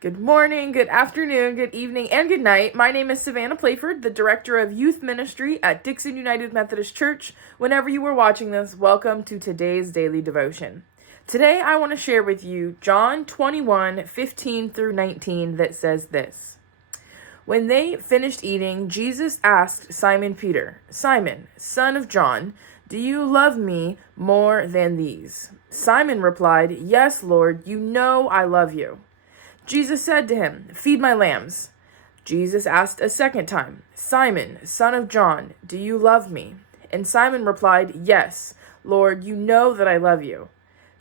Good morning, good afternoon, good evening, and good night. My name is Savannah Playford, the Director of Youth Ministry at Dixon United Methodist Church. Whenever you are watching this, welcome to today's daily devotion. Today I want to share with you John 21:15 through 19 that says this. When they finished eating, Jesus asked Simon Peter, "Simon, son of John, do you love me more than these?" Simon replied, "Yes, Lord, you know I love you." Jesus said to him, "Feed my lambs." Jesus asked a second time, "Simon, son of John, do you love me?" And Simon replied, "Yes, Lord, you know that I love you."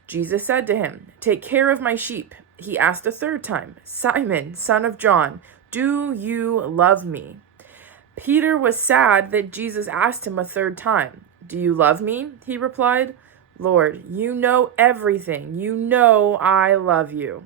Jesus said to him, "Take care of my sheep." He asked a third time, "Simon, son of John, do you love me?" Peter was sad that Jesus asked him a third time. "Do you love me?" he replied. "Lord, you know everything. You know I love you."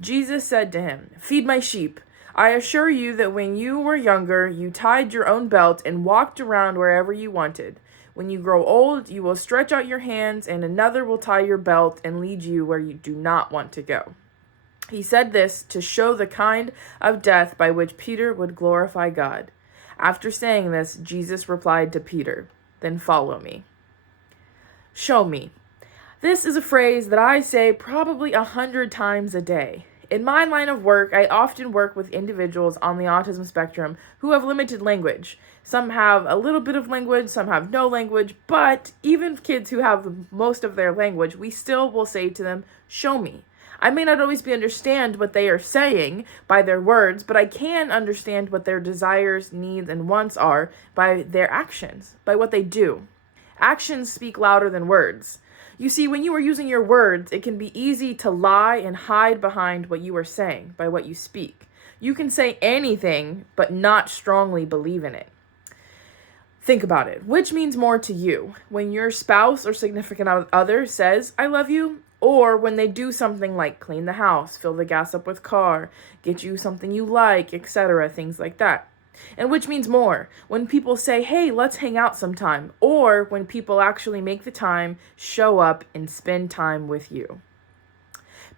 Jesus said to him, "Feed my sheep. I assure you that when you were younger, you tied your own belt and walked around wherever you wanted. When you grow old, you will stretch out your hands, and another will tie your belt and lead you where you do not want to go." He said this to show the kind of death by which Peter would glorify God. After saying this, Jesus replied to Peter, "Then follow me." Show me. This is a phrase that I say probably 100 times a day. In my line of work, I often work with individuals on the autism spectrum who have limited language. Some have a little bit of language, some have no language, but even kids who have most of their language, we still will say to them, "Show me." I may not always understand what they are saying by their words, but I can understand what their desires, needs, and wants are by their actions, by what they do. Actions speak louder than words. You see, when you are using your words, it can be easy to lie and hide behind what you are saying by what you speak. You can say anything, but not strongly believe in it. Think about it. Which means more to you? When your spouse or significant other says, "I love you," or when they do something like clean the house, fill the gas up with car, get you something you like, etc., things like that. And which means more? When people say, "Hey, let's hang out sometime," or when people actually make the time, show up, and spend time with you.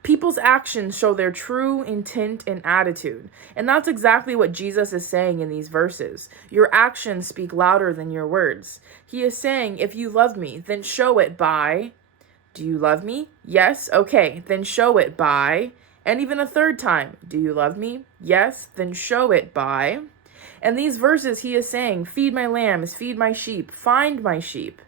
People's actions show their true intent and attitude. And that's exactly what Jesus is saying in these verses. Your actions speak louder than your words. He is saying, if you love me, then show it by, do you love me? Yes? Okay, then show it by. And even a third time, do you love me? Yes? Then show it by. And these verses, he is saying, feed my lambs, feed my sheep, find my sheep.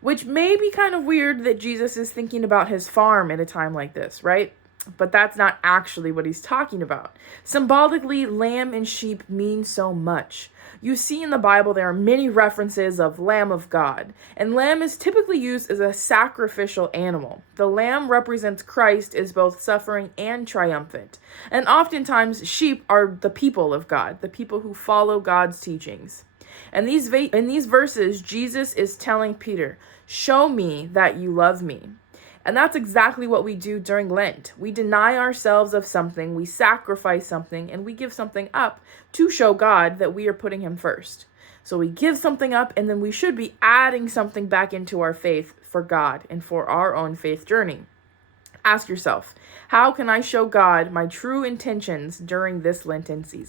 Which may be kind of weird that Jesus is thinking about his farm at a time like this, right? But that's not actually what he's talking about. Symbolically, lamb and sheep mean so much. You see in the Bible there are many references of Lamb of God, and lamb is typically used as a sacrificial animal. The lamb represents Christ as both suffering and triumphant, and oftentimes sheep are the people of God, the people who follow God's teachings. And in these verses, Jesus is telling Peter, "Show me that you love me." And that's exactly what we do during Lent. We deny ourselves of something, we sacrifice something, and we give something up to show God that we are putting him first. So we give something up, and then we should be adding something back into our faith for God and for our own faith journey. Ask yourself, how can I show God my true intentions during this Lenten season?